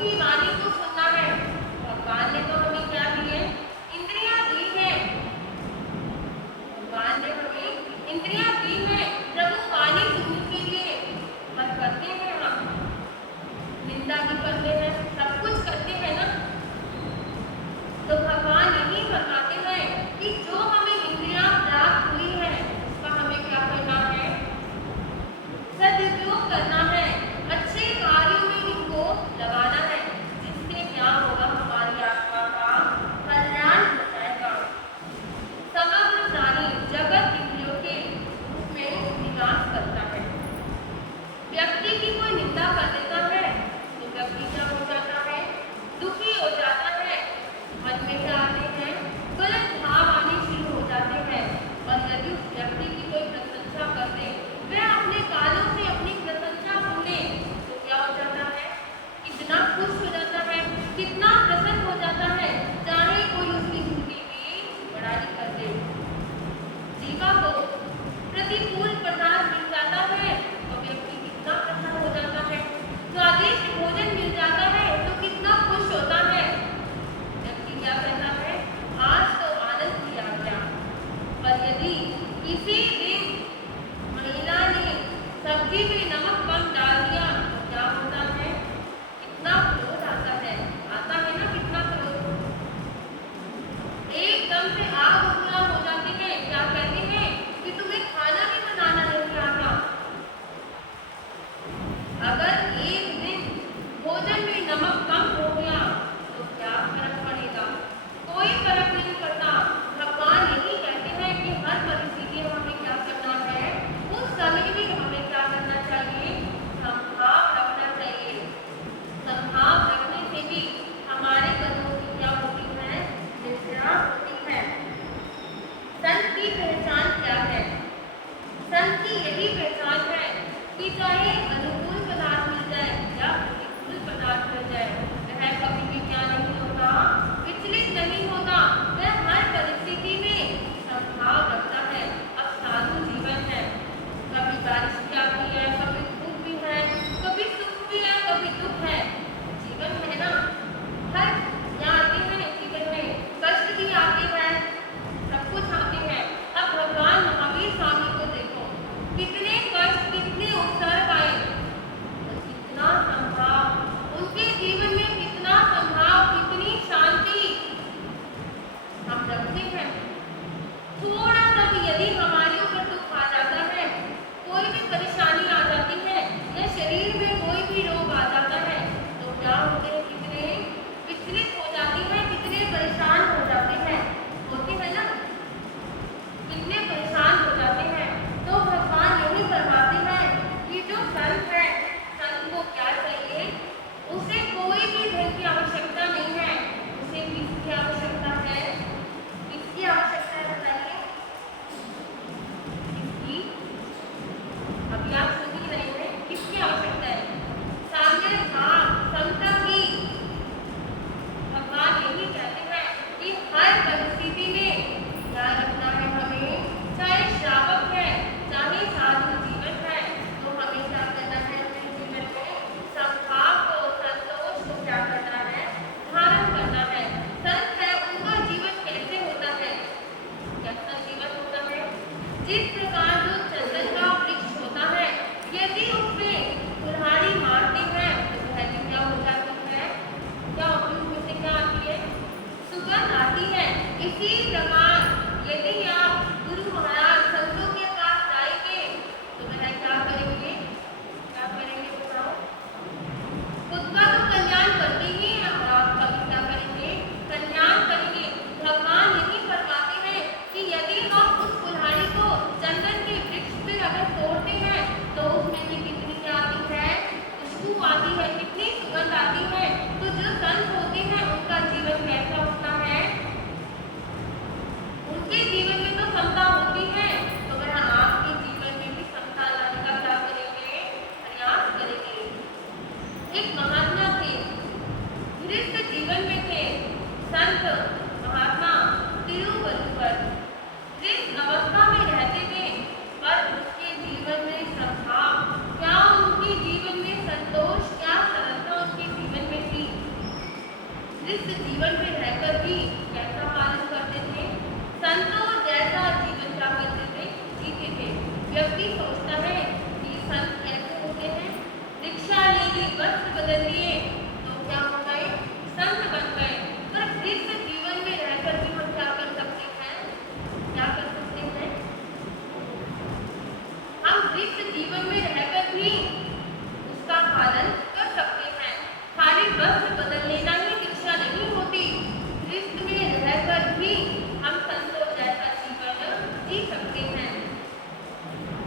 उसकी वाणी को सुनना है। भगवान ने तो हमें क्या दी है? इंद्रियां दी है। भगवान ने हमें इंद्रियां दी है प्रभु वाणी सुनने के लिए। पर करते हैं हम, निंदा भी करते हैं, सब कुछ करते हैं ना। तो भगवान यही बताते हैं कि जो हमें इंद्रियां प्राप्त हुई है उसका हमें क्या करना है? सदुपयोग करना है, अच्छे कार्यों में इनको लगाना है, जिससे क्या होगा? हमारी आत्मा का कल्याण हो जाएगा। समग्र प्राणी जगत इंद्रियों के रूप में निवास करता है। व्यक्ति की कोई निंदा कर देता है तो व्यक्ति क्या हो जाता है? दुखी हो जाता है। मन में क्या आते हैं? गलत भाव आने शुरू हो जाते हैं। और यदि उस व्यक्ति की कोई प्रशंसा कर दे, वह अपने कानों से अपनी प्रशंसा सुने तो क्या हो जाता है? कितना खुश हो जाता है, कितना प्रसन्न हो जाता है, चाहे कोई उसकी झूठी भी बड़ाई कर दे। जीवा को प्रतिकूल पदार्थ मिल जाता है तो व्यक्ति कितना प्रसन्न हो जाता है। स्वादिष्ट भोजन मिल जाता है तो कितना खुश होता है। व्यक्ति क्या कहता है? आज तो आनंद किया गया। पर यदि किसी दिन महिला ने सब्जी में नमक कम डाल दिया तो क्या होता है? कितना क्रोध आता है ना, कितना क्रोध। एकदम से आग बबूला हो जाती है। क्या कहते हैं कि तुम्हें खाना भी बनाना नहीं आता। अगर एक दिन भोजन में नमक कम हो गया तो क्या फर्क पड़ेगा? कोई फर्क नहीं पड़ता। भगवान यही कहते हैं कि हर परिस्थिति में हमें क्या करना है? उस समय भी हमें क्या करना चाहिए? संभाव रखना चाहिए। संभाव रखने से भी हमारे कदमों की क्या होती है? निष्ठा होती है। संत की पहचान क्या है? संत की यही पहचान है कि चाहे अनुकूल पदार्थ मिल जाए या प्रतिकूल पदार्थ मिल जाए, वह कभी भी क्या नहीं होता? विचलित नहीं होता। वह हर परिस्थिति में संभाव रखता है। अब साधु जीवन है, कभी बारिश भी आती है, कभी धूप भी है, कभी सुख भी है, कभी दुख है। जीवन है ना, हर क्या आते हैं जीवन में? कष्ट भी आते हैं, सब कुछ आते हैं। अब भगवान महावीर स्वामी को देखो, कितने कष्ट, कितने उपसर्ग आए, तो कितना संभाव उनके जीवन में, कितना संभाव, कितनी शांति हम रखते हैं। थोड़ा सा भी यदि हमारे ऊपर दुख आ जाता है, कोई भी परेशानी आ जाती है या शरीर में कोई भी रोग आ जाता है तो क्या होते हैं? कितने विचलित हो जाती है, कितने परेशान हो जाते हैं। होते हैं ना, कितने परेशान हो जाते हैं। तो भगवान यही फरमाते हैं कि जो संत है, संत को क्या चाहिए? उसे कोई भी धन की आवश्यकता नहीं है। उसे किसकी आवश्यकता है? किसकी आवश्यकता है बताइए? किसकी? अभी आप सुन ही रहे हैं, किसकी आवश्यकता है? सामने भाव, समता की। भगवान यही कहते हैं कि हर परिस्थिति में क्या रखना है हमें? चाहे श्रावक है, चाहे साधु जीवन है, तो हमें क्या करना है? अपने जीवन में संभाव को, संतोष को क्या करना है? धारण करना है। संत है, उनका जीवन कैसे होता है? कैसा जीवन होता है? जिस प्रकार जो चंदन का वृक्ष होता है, यदि उसमें कुल्हाड़ी मारते हैं तो वह भी क्या हो जाती है? क्या होती है? उसमें से क्या आती है? सुगंध आती है। इसी प्रकार यदि आप गुरु महाराज संतों के पास जाएंगे तो वह क्या करेंगे? क्या करेंगे बताओ? खुद का तो कल्याण करते ही हैं और आपका भी क्या करेंगे? कल्याण करेंगे। भगवान यही फरमाते हैं कि यदि हम उस कुल्हाड़ी को चंदन के वृक्ष पे अगर तोड़ते हैं तो उसमें भी कितनी क्या आती है? खुशबू आती है, कितनी सुगंध आती है। तो जो संत होते हैं उनका जीवन कैसा होता है? उनके जीवन में तो समता होती है, तो वह आपके जीवन में भी समता लाने का क्या करेंगे? प्रयास करेंगे। एक महात्मा थे, गृहस्थ जीवन में थे, संत महात्मा तिरुवल्लुवर गृहस्थ अवस्था में रहते थे, पर उसके जीवन में संभाव क्या, उनके जीवन में संतोष क्या, सरलता उनके जीवन में थी। गृहस्थ जीवन में रहकर भी कैसा पालन करते थे, संतों जैसा जीवन क्या करते थे, जीते थे। व्यक्ति सोचता है कि संत कैसे होते हैं, दीक्षा ले ली, वस्त्र बदल लिए तो क्या हो गए, संत बन गए। पर गृहस्थ जीवन में रहकर भी हम क्या कर सकते हैं, क्या कर सकते हैं, हम गृहस्थ जीवन में रहकर भी उसका पालन कर सकते हैं। खाली वस्त्र बदल लेना ही दीक्षा नहीं होती, गृहस्थ में रहकर भी हम संतों जैसा जीवन जी सकते हैं।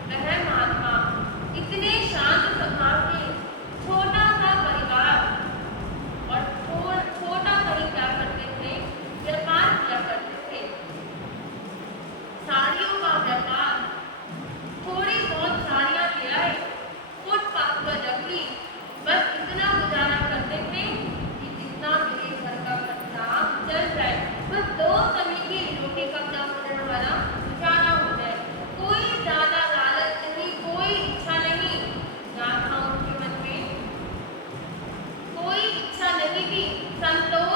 वह महात्मा इतने शांत स्वभाव के, छोटा सा परिवार और छोटा सा ही क्या करते थे, व्यापार किया करते थे। साड़ियों का व्यापार, थोड़ी बहुत साड़ियाँ ले आए, फुटपाथ पर रख ली, बस इतना गुजारा करते थे कि जितना मेरे घर का खर्चा चल जाए, बस 2 समय की रोटी का क्या होने वाला, गुजारा हो जाए। कोई ज्यादा लालच नहीं, कोई इच्छा नहीं, क्या था उनके मन में, कोई इच्छा नहीं थी, संतोष